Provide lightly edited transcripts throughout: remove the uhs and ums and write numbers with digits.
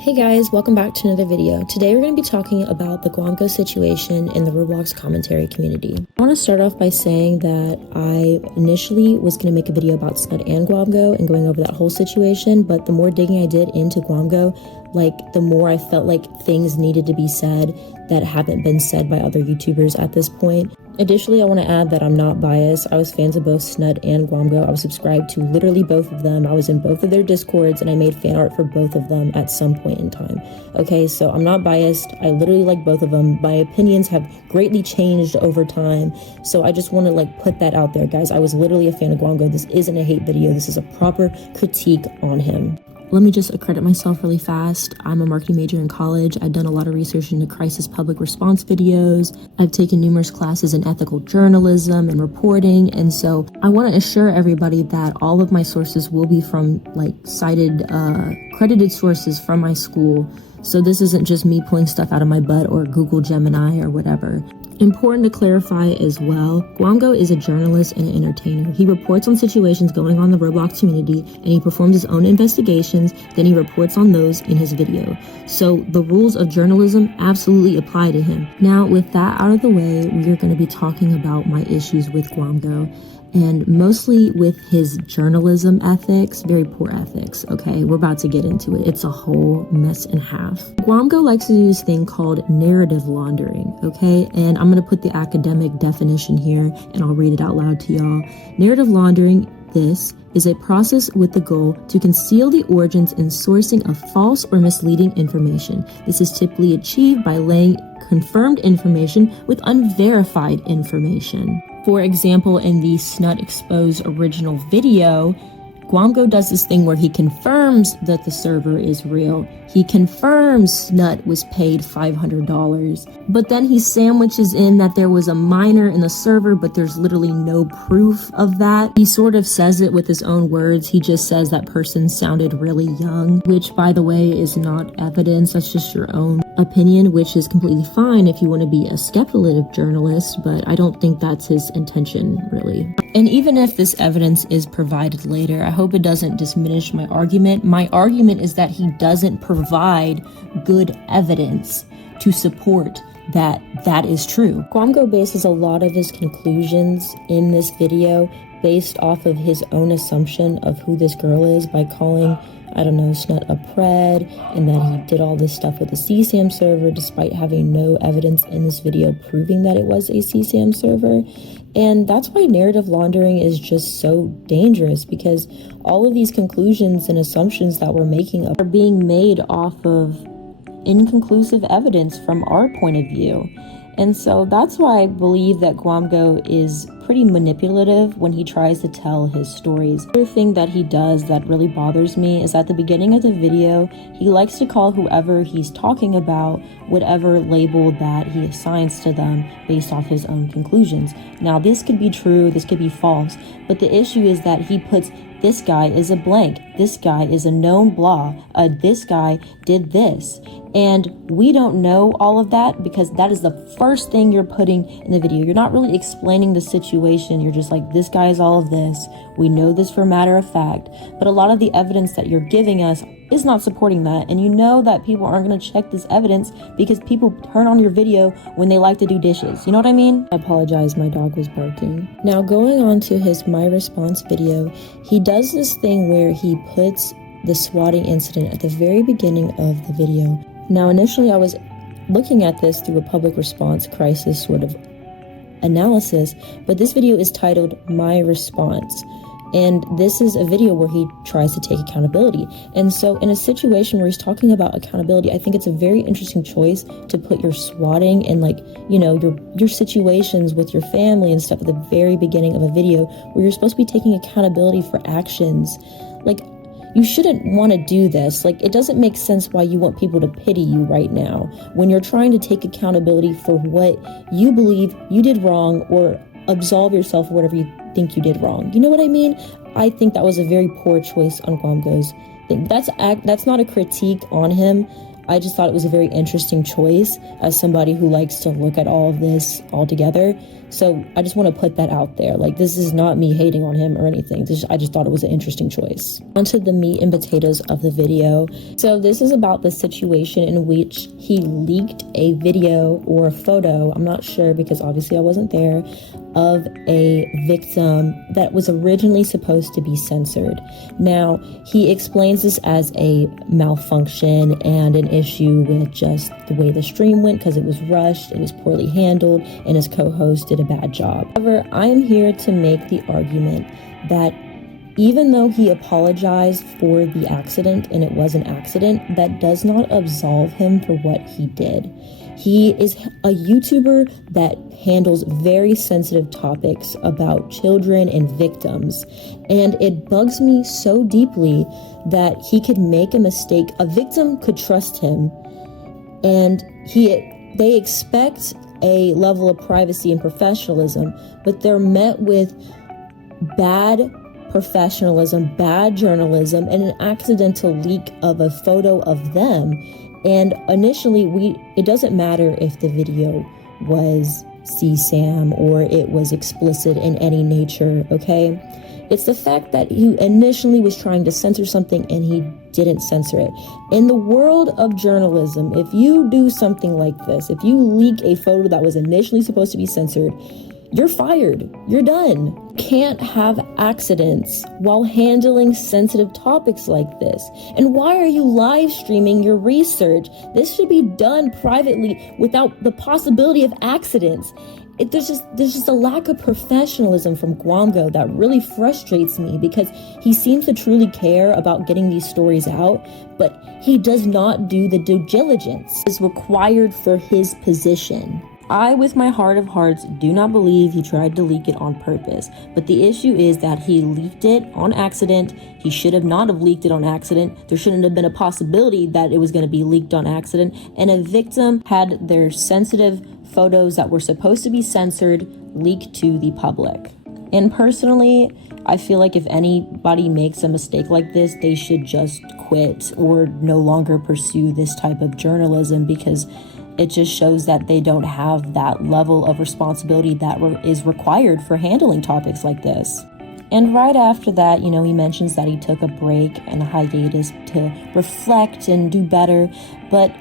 Hey guys, welcome back to another video. Today we're going to be talking about the Gwamgo situation in the Roblox commentary community. I want to start off by saying that I initially was going to make a video about Snud and Gwamgo and going over that whole situation, but the more digging I did into Gwamgo, the more I felt like things needed to be said that haven't been said by other YouTubers at this point. Additionally, I want to add that I'm not biased. I was fans of both Snud and Gwamgo. I was subscribed to literally both of them. I was in both of their Discords and I made fan art for both of them at some point in time. Okay, so I'm not biased. I literally like both of them. My opinions have greatly changed over time. So I just want to put that out there, guys. I was literally a fan of Gwamgo. This isn't a hate video. This is a proper critique on him. Let me just accredit myself really fast. I'm a marketing major in college. I've done a lot of research into crisis public response videos. I've taken numerous classes in ethical journalism and reporting. And so I want to assure everybody that all of my sources will be from cited, credited sources from my school. So this isn't just me pulling stuff out of my butt or Google Gemini or whatever. Important to clarify as well, Gwamgo is a journalist and an entertainer. He reports on situations going on in the Roblox community and he performs his own investigations, then he reports on those in his video. So the rules of journalism absolutely apply to him. Now with that out of the way, we are going to be talking about my issues with Gwamgo. And mostly with his journalism ethics, very poor ethics, okay? We're about to get into it. It's a whole mess and a half. Gwamgo likes to do this thing called narrative laundering, okay? And I'm gonna put the academic definition here and I'll read it out loud to y'all. Narrative laundering, this is a process with the goal to conceal the origins and sourcing of false or misleading information. This is typically achieved by laying confirmed information with unverified information. For example, in the Snud Exposed original video, Gwamgo does this thing where he confirms that the server is real. He confirms Snud was paid $500, but then he sandwiches in that there was a minor in the server, but there's literally no proof of that. He sort of says it with his own words. He just says that person sounded really young, which by the way is not evidence. That's just your own opinion, which is completely fine if you want to be a speculative journalist, but I don't think that's his intention really. And even if this evidence is provided later, I hope it doesn't diminish my argument. My argument is that he doesn't provide good evidence to support that is true. Gwamgo bases a lot of his conclusions in this video based off of his own assumption of who this girl is by calling, I don't know, Snud a pred, and then he did all this stuff with the CSAM server despite having no evidence in this video proving that it was a CSAM server. And that's why narrative laundering is just so dangerous, because all of these conclusions and assumptions that we're making are being made off of inconclusive evidence from our point of view. And so that's why I believe that Gwamgo is pretty manipulative when he tries to tell his stories. Another thing that he does that really bothers me is at the beginning of the video, he likes to call whoever he's talking about whatever label that he assigns to them based off his own conclusions. Now, this could be true, this could be false, but the issue is that he puts this guy is a blank, this guy is a known blah, this guy did this. And we don't know all of that because that is the first thing you're putting in the video. You're not really explaining the situation. You're just like, this guy is all of this. We know this for a matter of fact. But a lot of the evidence that you're giving us is not supporting that. And you know that people aren't going to check this evidence because people turn on your video when they like to do dishes. You know what I mean? I apologize, my dog was barking. Now going on to his My Response video, he does this thing where he puts the swatting incident at the very beginning of the video. Now, initially, I was looking at this through a public response crisis sort of analysis, but this video is titled My Response. And this is a video where he tries to take accountability. And so in a situation where he's talking about accountability, I think it's a very interesting choice to put your swatting and your situations with your family and stuff at the very beginning of a video where you're supposed to be taking accountability for actions. You shouldn't want to do this. It doesn't make sense why you want people to pity you right now when you're trying to take accountability for what you believe you did wrong or absolve yourself of whatever you think you did wrong. You know what I mean? I think that was a very poor choice on Gwamgo's thing. That's not a critique on him. I just thought it was a very interesting choice as somebody who likes to look at all of this all together. So I just want to put that out there. Like, this is not me hating on him or anything. I just thought it was an interesting choice. Onto the meat and potatoes of the video. So this is about the situation in which he leaked a video or a photo, I'm not sure because obviously I wasn't there, of a victim that was originally supposed to be censored. Now, he explains this as a malfunction and an issue with just the way the stream went because it was rushed, it was poorly handled, and his co-host did a bad job. However, I am here to make the argument that even though he apologized for the accident and it was an accident, that does not absolve him for what he did. He is a YouTuber that handles very sensitive topics about children and victims, and it bugs me so deeply that he could make a mistake. A victim could trust him, and they expect a level of privacy and professionalism, but they're met with bad professionalism, bad journalism, and an accidental leak of a photo of them. And initially, it doesn't matter if the video was CSAM or it was explicit in any nature, okay? It's the fact that he initially was trying to censor something and he didn't censor it. In the world of journalism, if you do something like this, if you leak a photo that was initially supposed to be censored, you're fired. You're done. You can't have accidents while handling sensitive topics like this. And why are you live streaming your research? This should be done privately without the possibility of accidents. There's just a lack of professionalism from Gwamgo that really frustrates me because he seems to truly care about getting these stories out, but he does not do the due diligence is required for his position. I, with my heart of hearts, do not believe he tried to leak it on purpose, but the issue is that he leaked it on accident. He should have not have leaked it on accident. There shouldn't have been a possibility that it was going to be leaked on accident, and a victim had their sensitive photos that were supposed to be censored leaked to the public. And personally, I feel like if anybody makes a mistake like this, they should just quit or no longer pursue this type of journalism because it just shows that they don't have that level of responsibility that is required for handling topics like this. And right after that, he mentions that he took a break and a hiatus to reflect and do better. But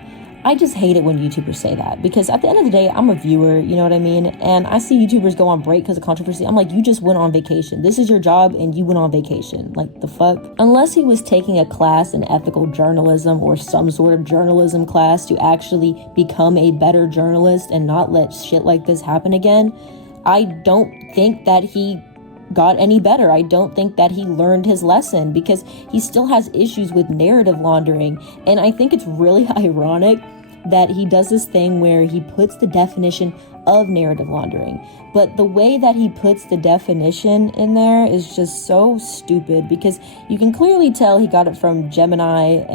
I just hate it when YouTubers say that because at the end of the day, I'm a viewer, you know what I mean? And I see YouTubers go on break because of controversy. I'm like, you just went on vacation. This is your job and you went on vacation. Like, the fuck? Unless he was taking a class in ethical journalism or some sort of journalism class to actually become a better journalist and not let shit like this happen again, I don't think that he got any better. I don't think that he learned his lesson because he still has issues with narrative laundering. And I think it's really ironic that he does this thing where he puts the definition of narrative laundering, but the way that he puts the definition in there is just so stupid because you can clearly tell he got it from Gemini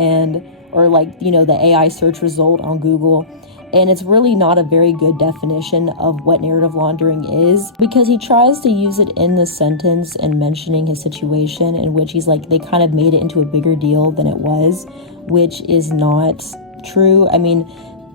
or the AI search result on Google. And it's really not a very good definition of what narrative laundering is because he tries to use it in the sentence and mentioning his situation in which he's like, they kind of made it into a bigger deal than it was, which is not true. I mean,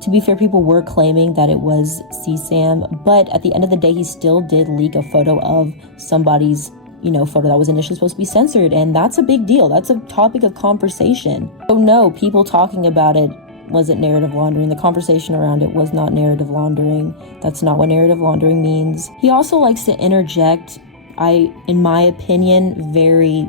to be fair, people were claiming that it was CSAM, but at the end of the day, he still did leak a photo of somebody's photo that was initially supposed to be censored. And that's a big deal. That's a topic of conversation. So no, people talking about it wasn't narrative laundering. The conversation around it was not narrative laundering. That's not what narrative laundering means. He also likes to interject, in my opinion, very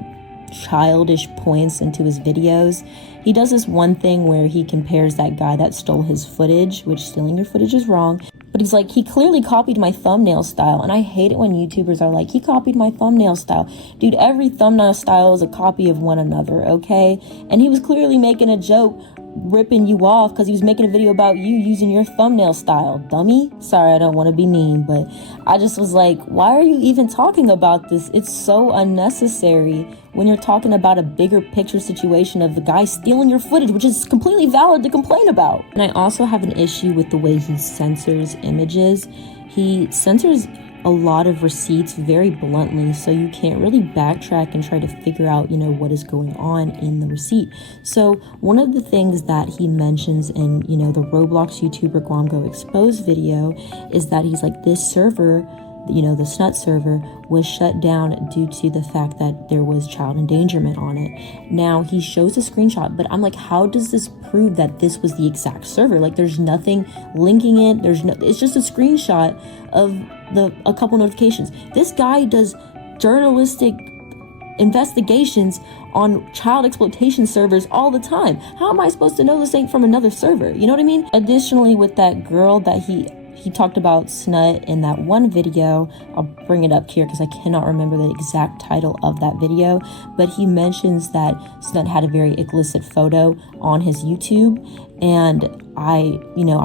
childish points into his videos. He does this one thing where he compares that guy that stole his footage, which stealing your footage is wrong. But he's like, he clearly copied my thumbnail style. And I hate it when YouTubers are like, he copied my thumbnail style. Dude, every thumbnail style is a copy of one another, okay? And he was clearly making a joke, ripping you off because he was making a video about you using your thumbnail style, dummy. Sorry, I don't want to be mean, but I just was like, why are you even talking about this? It's so unnecessary when you're talking about a bigger picture situation of the guy stealing your footage, which is completely valid to complain about. And I also have an issue with the way he censors images. He censors a lot of receipts very bluntly, so you can't really backtrack and try to figure out, what is going on in the receipt. So one of the things that he mentions in, the Roblox YouTuber Gwamgo exposed video is that he's like, this server, the snut server, was shut down due to the fact that there was child endangerment on it. Now, he shows a screenshot, but I'm like, how does this prove that this was the exact server? Like, there's nothing linking it. It's just a screenshot of a couple notifications. This guy does journalistic investigations on child exploitation servers all the time. How am I supposed to know this ain't from another server? You know what I mean? Additionally, with that girl that he talked about snut in that one video, I'll bring it up here because I cannot remember the exact title of that video, but he mentions that snut had a very explicit photo on his YouTube, and I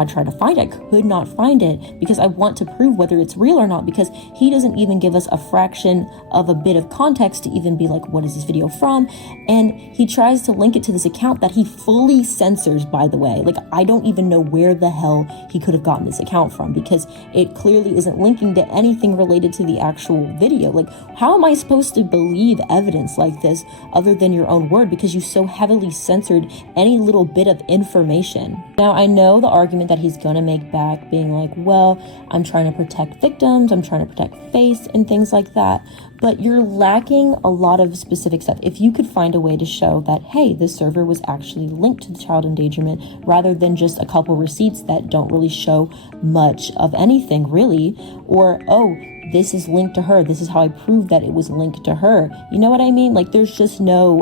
tried to find it. I could not find it because I want to prove whether it's real or not, because he doesn't even give us a fraction of a bit of context to even be like, what is this video from? And he tries to link it to this account that he fully censors, by the way. Like, I don't even know where the hell he could have gotten this account from, because it clearly isn't linking to anything related to the actual video. Like, how am I supposed to believe evidence like this other than your own word, because you so heavily censored any little bit of information? Now, I know the argument that he's going to make back, being like, well, I'm trying to protect victims, I'm trying to protect face and things like that, but you're lacking a lot of specific stuff. If you could find a way to show that, hey, this server was actually linked to the child endangerment, rather than just a couple receipts that don't really show much of anything really, or, oh, this is linked to her, this is how I prove that it was linked to her. You know what I mean? Like, there's just no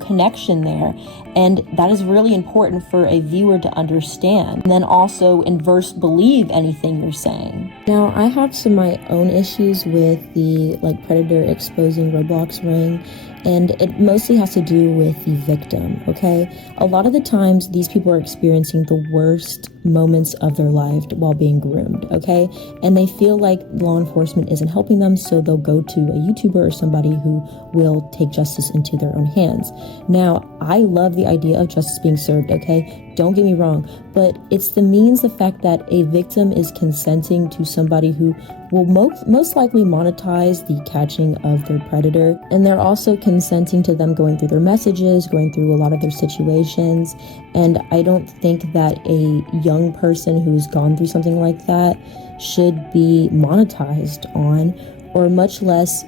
connection there, and that is really important for a viewer to understand, and then also inverse believe anything you're saying. Now, I have some of my own issues with the predator exposing Roblox ring, and it mostly has to do with the victim, okay? A lot of the times these people are experiencing the worst moments of their life while being groomed, okay? And they feel like law enforcement isn't helping them, so they'll go to a YouTuber or somebody who will take justice into their own hands. Now, I love the idea of justice being served, okay? Don't get me wrong, but it's the fact that a victim is consenting to somebody who will most likely monetize the catching of their predator, and they're also consenting to them going through their messages, going through a lot of their situations. And I don't think that a young person who's gone through something like that should be monetized on, or much less,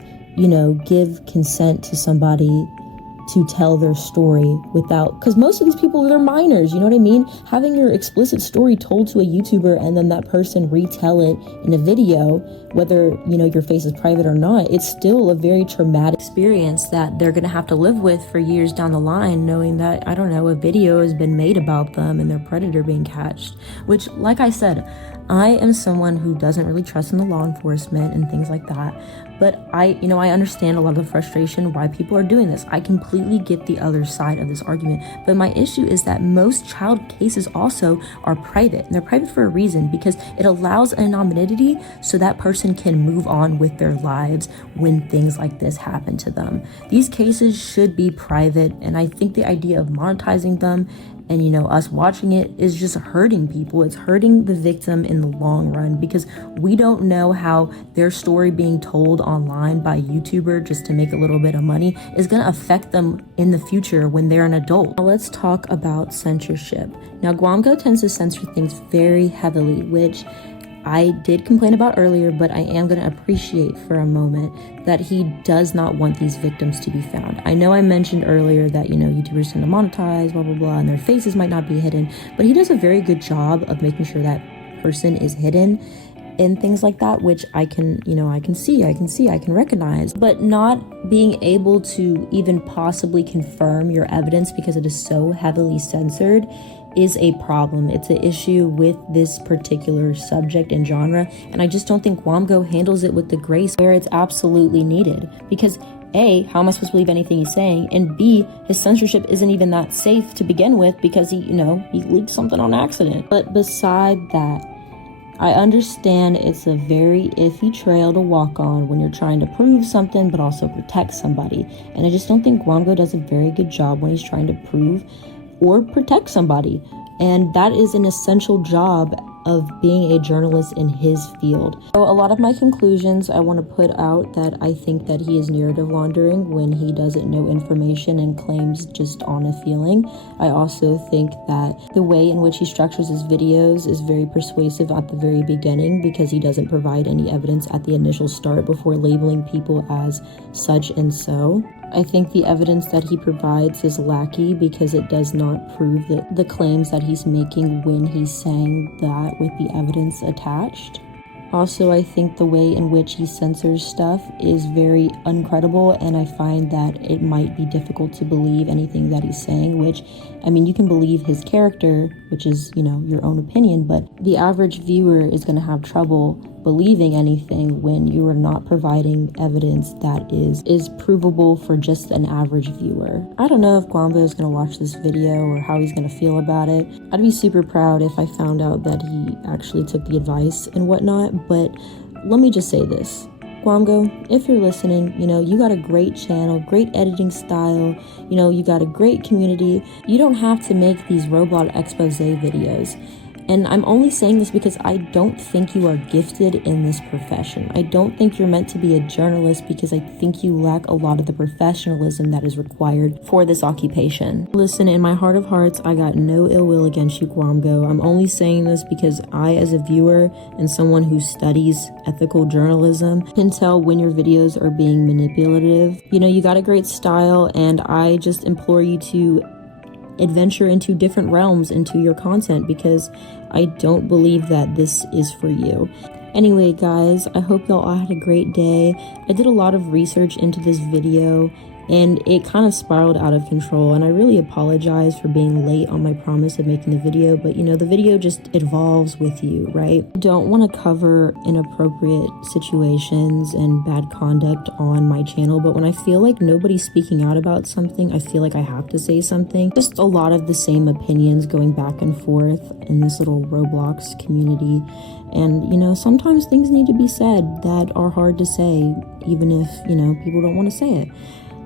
give consent to somebody to tell their story without, because most of these people, they're minors, you know what I mean? Having your explicit story told to a YouTuber and then that person retell it in a video, whether, your face is private or not, it's still a very traumatic experience that they're gonna have to live with for years down the line, knowing that, I don't know, a video has been made about them and their predator being catched. Which, like I said, I am someone who doesn't really trust in the law enforcement and things like that. But I understand a lot of the frustration why people are doing this. I completely get the other side of this argument. But my issue is that most child cases also are private. And they're private for a reason, because it allows anonymity so that person can move on with their lives when things like this happen to them. These cases should be private, and I think the idea of monetizing them and us watching it is just hurting people. It's hurting the victim in the long run, because we don't know how their story being told online by a YouTuber just to make a little bit of money is going to affect them in the future when they're an adult. Now let's talk about censorship. Now, Gwamgo tends to censor things very heavily, which I did complain about earlier, but I am going to appreciate for a moment that he does not want these victims to be found. I know I mentioned earlier that, YouTubers tend to monetize, blah, blah, blah, and their faces might not be hidden, but he does a very good job of making sure that person is hidden and things like that, which I can recognize, but not being able to even possibly confirm your evidence because it is so heavily censored is a problem. It's an issue with this particular subject and genre, and I just don't think Gwamgo handles it with the grace where it's absolutely needed, because A, how am I supposed to believe anything he's saying? And B, his censorship isn't even that safe to begin with, because he leaked something on accident. But beside that, I understand it's a very iffy trail to walk on when you're trying to prove something but also protect somebody, and I just don't think Gwamgo does a very good job when he's trying to prove or protect somebody. And that is an essential job of being a journalist in his field. So a lot of my conclusions, I want to put out that I think that he is narrative laundering when he doesn't know information and claims just on a feeling. I also think that the way in which he structures his videos is very persuasive at the very beginning because he doesn't provide any evidence at the initial start before labeling people as such and so. I think the evidence that he provides is lackey because it does not prove the claims that he's making when he's saying that with the evidence attached. Also, I think the way in which he censors stuff is very uncredible, and I find that it might be difficult to believe anything that he's saying, which, I mean, you can believe his character, which is, you know, your own opinion, but the average viewer is going to have trouble believing anything when you are not providing evidence that is provable for just an average viewer. I don't know if Gwamgo is going to watch this video or how he's going to feel about it. I'd be super proud if I found out that he actually took the advice and whatnot, but let me just say this. Gwamgo, if you're listening, you know, you got a great channel, great editing style, you know, you got a great community. You don't have to make these Roblox expose videos. And I'm only saying this because I don't think you are gifted in this profession. I don't think you're meant to be a journalist because I think you lack a lot of the professionalism that is required for this occupation. Listen, in my heart of hearts, I got no ill will against you, Gwamgo. I'm only saying this because I, as a viewer and someone who studies ethical journalism, can tell when your videos are being manipulative. You know, you got a great style, and I just implore you to adventure into different realms into your content because I don't believe that this is for you. Anyway, guys, I hope y'all all had a great day. I did a lot of research into this video and it kind of spiraled out of control, and I really apologize for being late on my promise of making the video, but you know, the video just evolves with you, right? I don't want to cover inappropriate situations and bad conduct on my channel, but when I feel like nobody's speaking out about something, I feel like I have to say something. Just a lot of the same opinions going back and forth in this little Roblox community. And, you know, sometimes things need to be said that are hard to say, even if, you know, people don't want to say it.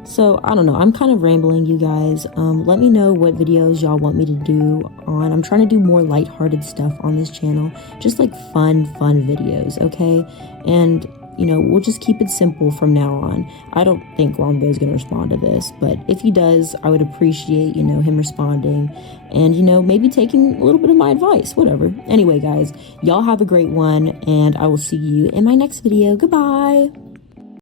So, I don't know. I'm kind of rambling, you guys. Let me know what videos y'all want me to do on. I'm trying to do more lighthearted stuff on this channel. Just like fun videos, okay? And, you know, we'll just keep it simple from now on. I don't think Gwamgo is going to respond to this, but if he does, I would appreciate, you know, him responding and, you know, maybe taking a little bit of my advice, whatever. Anyway, guys, y'all have a great one, and I will see you in my next video. Goodbye!